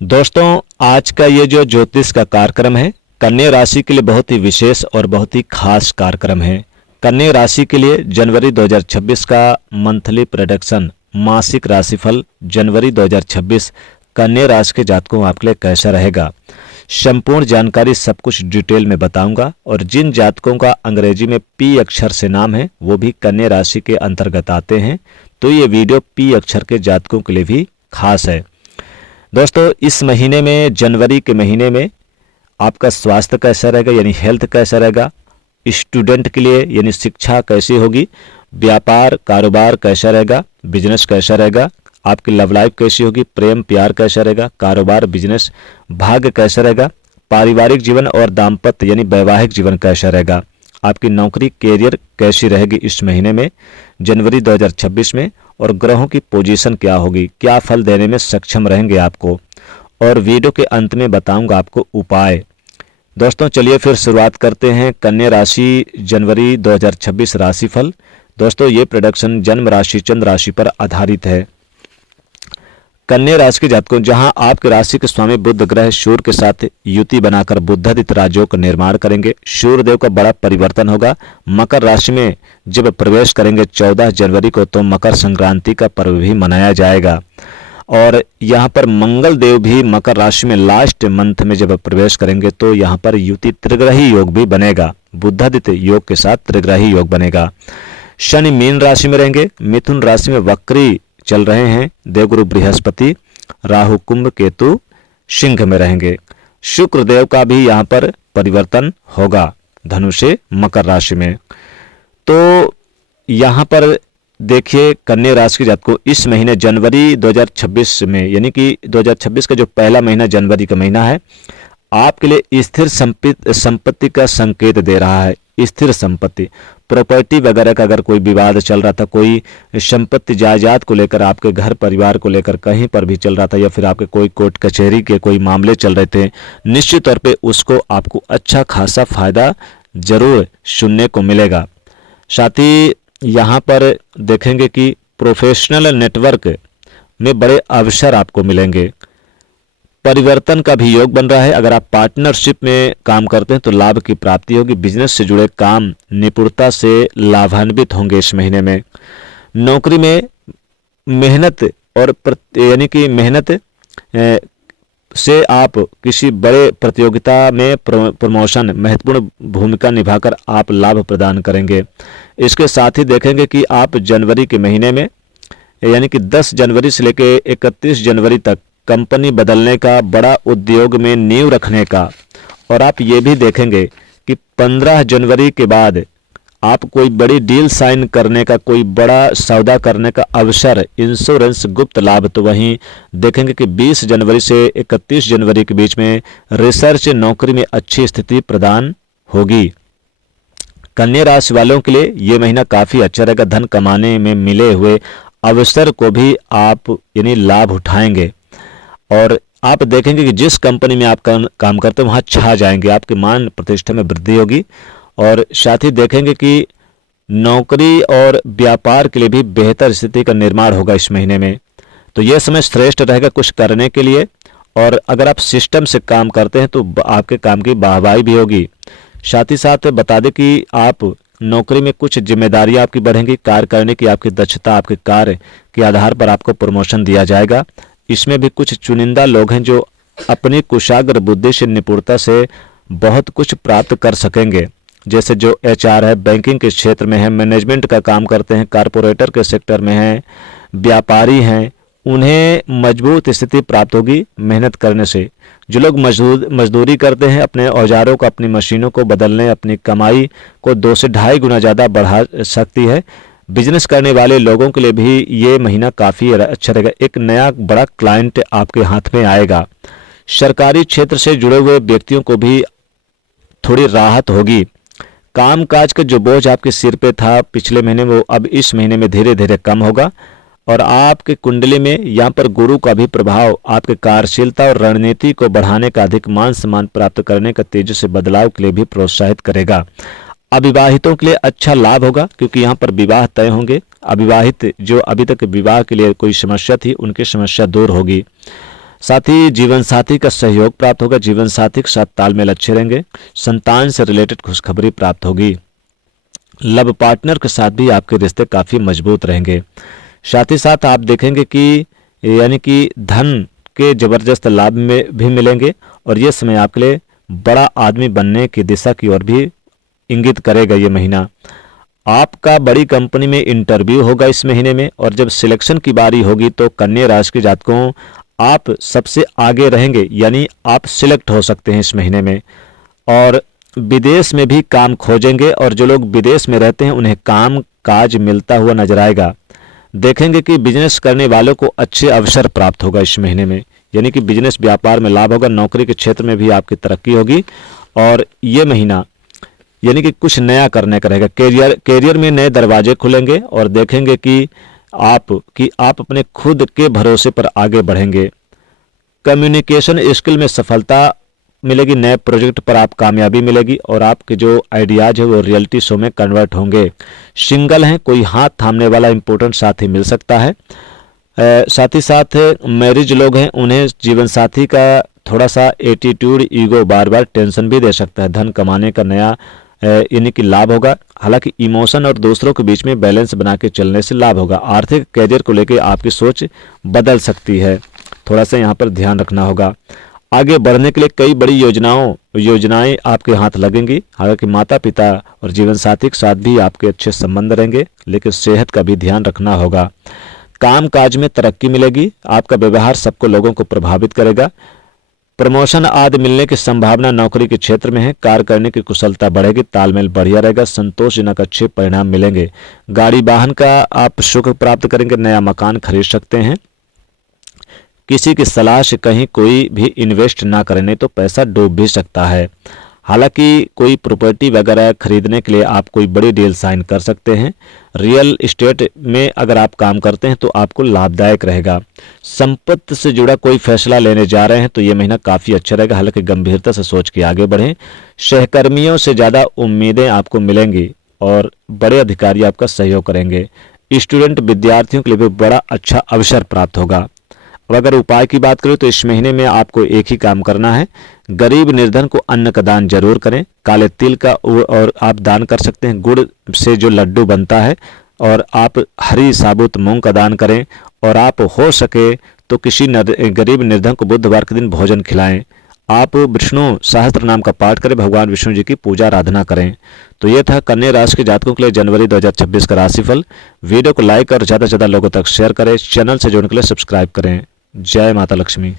दोस्तों, आज का ये जो ज्योतिष का कार्यक्रम है, कन्या राशि के लिए बहुत ही विशेष और बहुत ही खास कार्यक्रम है। कन्या राशि के लिए जनवरी 2026 का मंथली प्रेडिक्शन, मासिक राशिफल जनवरी 2026 कन्या राशि के जातकों आपके लिए कैसा रहेगा, संपूर्ण जानकारी सब कुछ डिटेल में बताऊंगा। और जिन जातकों का अंग्रेजी में पी अक्षर से नाम है वो भी कन्या राशि के अंतर्गत आते हैं, तो ये वीडियो पी अक्षर के जातकों के लिए भी खास है। दोस्तों, इस महीने में, जनवरी के महीने में आपका स्वास्थ्य कैसा रहेगा, यानी हेल्थ कैसा रहेगा, स्टूडेंट के लिए यानी शिक्षा कैसी होगी, व्यापार कारोबार कैसा रहेगा, बिजनेस कैसा रहेगा, आपकी लव लाइफ कैसी होगी, प्रेम प्यार कैसा रहेगा, कारोबार बिजनेस भाग्य कैसा रहेगा, पारिवारिक जीवन और दाम्पत्य यानी वैवाहिक जीवन कैसा रहेगा, आपकी नौकरी कैरियर कैसी रहेगी इस महीने में जनवरी 2026 में, और ग्रहों की पोजीशन क्या होगी, क्या फल देने में सक्षम रहेंगे आपको, और वीडियो के अंत में बताऊंगा आपको उपाय। दोस्तों चलिए फिर शुरुआत करते हैं कन्या राशि जनवरी 2026 राशिफल। दोस्तों ये प्रेडिक्शन जन्म राशि चंद्र राशि पर आधारित है। कन्या राशि के जातकों, जहां आपके राशि के स्वामी बुध ग्रह सूर्य के साथ युति बनाकर बुधादित्य राजयोग का निर्माण करेंगे, सूर्यदेव का बड़ा परिवर्तन होगा। मकर राशि में जब प्रवेश करेंगे 14 जनवरी को, तो मकर संक्रांति का पर्व भी मनाया जाएगा। और यहाँ पर मंगल देव भी मकर राशि में लास्ट मंथ में जब प्रवेश करेंगे, तो यहाँ पर युति त्रिग्रही योग भी बनेगा, बुधादित्य योग के साथ त्रिग्रही योग बनेगा। शनि मीन राशि में रहेंगे, मिथुन राशि में वक्री चल रहे हैं देवगुरु बृहस्पति, राहु कुंभ, केतु सिंह में रहेंगे। शुक्र देव का भी यहाँ पर परिवर्तन होगा धनु से मकर राशि में। तो यहाँ पर देखिए कन्या राशि के जातकों, इस महीने जनवरी 2026 में, यानी कि 2026 का जो पहला महीना जनवरी का महीना है, आपके लिए स्थिर संपत्ति का संकेत दे रहा है। स्थिर संपत्ति, प्रॉपर्टी वगैरह का अगर कोई विवाद चल रहा था, कोई संपत्ति जायदाद को लेकर, आपके घर परिवार को लेकर कहीं पर भी चल रहा था, या फिर आपके कोई कोर्ट कचहरी के कोई मामले चल रहे थे, निश्चित तौर पे उसको आपको अच्छा खासा फायदा जरूर सुनने को मिलेगा। साथ ही यहाँ पर देखेंगे कि प्रोफेशनल नेटवर्क में बड़े अवसर आपको मिलेंगे। परिवर्तन का भी योग बन रहा है। अगर आप पार्टनरशिप में काम करते हैं तो लाभ की प्राप्ति होगी। बिजनेस से जुड़े काम निपुणता से लाभान्वित होंगे इस महीने में। नौकरी में मेहनत और यानी कि मेहनत से आप किसी बड़े प्रतियोगिता में प्रमोशन महत्वपूर्ण भूमिका निभाकर आप लाभ प्रदान करेंगे। इसके साथ ही देखेंगे कि आप जनवरी के महीने में, यानी कि 10 जनवरी से लेकर 31 जनवरी तक कंपनी बदलने का, बड़ा उद्योग में नींव रखने का, और आप ये भी देखेंगे कि 15 जनवरी के बाद आप कोई बड़ी डील साइन करने का, कोई बड़ा सौदा करने का अवसर, इंश्योरेंस गुप्त लाभ। तो वहीं देखेंगे कि 20 जनवरी से 31 जनवरी के बीच में रिसर्च नौकरी में अच्छी स्थिति प्रदान होगी। कन्या राशि वालों के लिए ये महीना काफ़ी अच्छा रहेगा। धन कमाने में मिले हुए अवसर को भी आप यानी लाभ उठाएंगे, और आप देखेंगे कि जिस कंपनी में आप काम करते हैं वहाँ छा जाएंगे, आपके मान प्रतिष्ठा में वृद्धि होगी। और साथ ही देखेंगे कि नौकरी और व्यापार के लिए भी बेहतर स्थिति का निर्माण होगा इस महीने में। तो यह समय श्रेष्ठ रहेगा कुछ करने के लिए, और अगर आप सिस्टम से काम करते हैं तो आपके काम की वाहवाही भी होगी। साथ ही साथ बता दें कि आप नौकरी में कुछ जिम्मेदारियां आपकी बढ़ेंगी, कार्य करने की आपकी दक्षता, आपके कार्य के आधार पर आपको प्रमोशन दिया जाएगा। इसमें भी कुछ चुनिंदा लोग हैं जो अपनी कुशाग्र बुद्धि से, निपुणता से बहुत कुछ प्राप्त कर सकेंगे। जैसे जो HR है, बैंकिंग के क्षेत्र में है, मैनेजमेंट का काम करते हैं, कारपोरेटर के सेक्टर में हैं, व्यापारी हैं, उन्हें मजबूत स्थिति प्राप्त होगी मेहनत करने से। जो लोग मजदूरी करते हैं, अपने औजारों को, अपनी मशीनों को बदलने, अपनी कमाई को 2 से 2.5 गुना ज़्यादा बढ़ा सकती है। बिजनेस करने वाले लोगों के लिए भी ये महीना काफ़ी अच्छा रहेगा। एक नया बड़ा क्लाइंट आपके हाथ में आएगा। सरकारी क्षेत्र से जुड़े हुए व्यक्तियों को भी थोड़ी राहत होगी। कामकाज का जो बोझ आपके सिर पे था पिछले महीने में, वो अब इस महीने में धीरे धीरे कम होगा। और आपके कुंडली में यहाँ पर गुरु का भी प्रभाव आपके कार्यशीलता और रणनीति को बढ़ाने का, अधिक मान सम्मान प्राप्त करने का, तेजी से बदलाव के लिए भी प्रोत्साहित करेगा। अविवाहितों के लिए अच्छा लाभ होगा, क्योंकि यहाँ पर विवाह तय होंगे। अविवाहित जो अभी तक विवाह के लिए कोई समस्या थी, उनकी समस्या दूर होगी। साथ ही जीवन साथी का सहयोग प्राप्त होगा, जीवन साथी के साथ तालमेल अच्छे रहेंगे, संतान से रिलेटेड खुशखबरी प्राप्त होगी। लव पार्टनर के साथ भी आपके रिश्ते काफ़ी मजबूत रहेंगे। साथ ही साथ आप देखेंगे कि यानी कि धन के ज़बरदस्त लाभ में भी मिलेंगे और ये समय आपके लिए बड़ा आदमी बनने की दिशा की ओर भी इंगित करेगा। ये महीना आपका बड़ी कंपनी में इंटरव्यू होगा इस महीने में, और जब सिलेक्शन की बारी होगी तो कन्या राशि के जातकों आप सबसे आगे रहेंगे, यानी आप सिलेक्ट हो सकते हैं इस महीने में। और विदेश में भी काम खोजेंगे और जो लोग विदेश में रहते हैं उन्हें काम काज मिलता हुआ नजर आएगा। देखेंगे कि बिजनेस करने वालों को अच्छे अवसर प्राप्त होगा इस महीने में, यानी कि बिजनेस व्यापार में लाभ होगा, नौकरी के क्षेत्र में भी आपकी तरक्की होगी। और ये महीना यानी कि कुछ नया करने का रहेगा, कैरियर में नए दरवाजे खुलेंगे और देखेंगे कि आप अपने खुद के भरोसे पर आगे बढ़ेंगे। कम्युनिकेशन स्किल में सफलता मिलेगी, नए प्रोजेक्ट पर आप कामयाबी मिलेगी और आपके जो आइडियाज है वो रियलिटी शो में कन्वर्ट होंगे। सिंगल हैं, कोई हाथ थामने वाला इंपॉर्टेंट साथी मिल सकता है। साथ ही साथ मैरिज लोग हैं, उन्हें जीवन साथी का थोड़ा सा एटीट्यूड, ईगो बार बार टेंशन भी दे सकता है। धन कमाने का नया यानी कि लाभ होगा, हालांकि इमोशन और दूसरों के बीच में बैलेंस बना के चलने से लाभ होगा। आर्थिक कैरियर को लेकर आपकी सोच बदल सकती है, थोड़ा सा यहाँ पर ध्यान रखना होगा। आगे बढ़ने के लिए कई बड़ी योजनाएं आपके हाथ लगेंगी। हालांकि माता पिता और जीवन साथी के साथ भी आपके अच्छे संबंध रहेंगे, लेकिन सेहत का भी ध्यान रखना होगा। काम काज में तरक्की मिलेगी, आपका व्यवहार सबको लोगों को प्रभावित करेगा। प्रमोशन आदि मिलने की संभावना नौकरी के क्षेत्र में है, कार्य करने की कुशलता बढ़ेगी, तालमेल बढ़िया रहेगा, संतोषजनक अच्छे परिणाम मिलेंगे। गाड़ी वाहन का आप सुख प्राप्त करेंगे, नया मकान खरीद सकते हैं। किसी की सलाह से कहीं कोई भी इन्वेस्ट ना करें, नहीं तो पैसा डूब भी सकता है। हालांकि कोई प्रॉपर्टी वगैरह खरीदने के लिए आप कोई बड़ी डील साइन कर सकते हैं। रियल एस्टेट में अगर आप काम करते हैं तो आपको लाभदायक रहेगा। संपत्ति से जुड़ा कोई फैसला लेने जा रहे हैं तो ये महीना काफ़ी अच्छा रहेगा, हालांकि गंभीरता से सोच के आगे बढ़ें। सहकर्मियों से ज़्यादा उम्मीदें आपको मिलेंगी और बड़े अधिकारी आपका सहयोग करेंगे। स्टूडेंट विद्यार्थियों के लिए भी बड़ा अच्छा अवसर प्राप्त होगा। अब अगर उपाय की बात करें तो इस महीने में आपको एक ही काम करना है, गरीब निर्धन को अन्न का दान जरूर करें। काले तिल का और आप दान कर सकते हैं, गुड़ से जो लड्डू बनता है, और आप हरी साबुत मूंग का दान करें। और आप हो सके तो किसी गरीब निर्धन को बुधवार के दिन भोजन खिलाएं। आप विष्णु सहस्त्र नाम का पाठ करें, भगवान विष्णु जी की पूजा आराधना करें। तो ये था कन्या राशि के जातकों के लिए जनवरी 2026 का राशिफल। वीडियो को लाइक और ज़्यादा से ज़्यादा लोगों तक शेयर करें, चैनल से जुड़ने के लिए सब्सक्राइब करें। जय माता लक्ष्मी।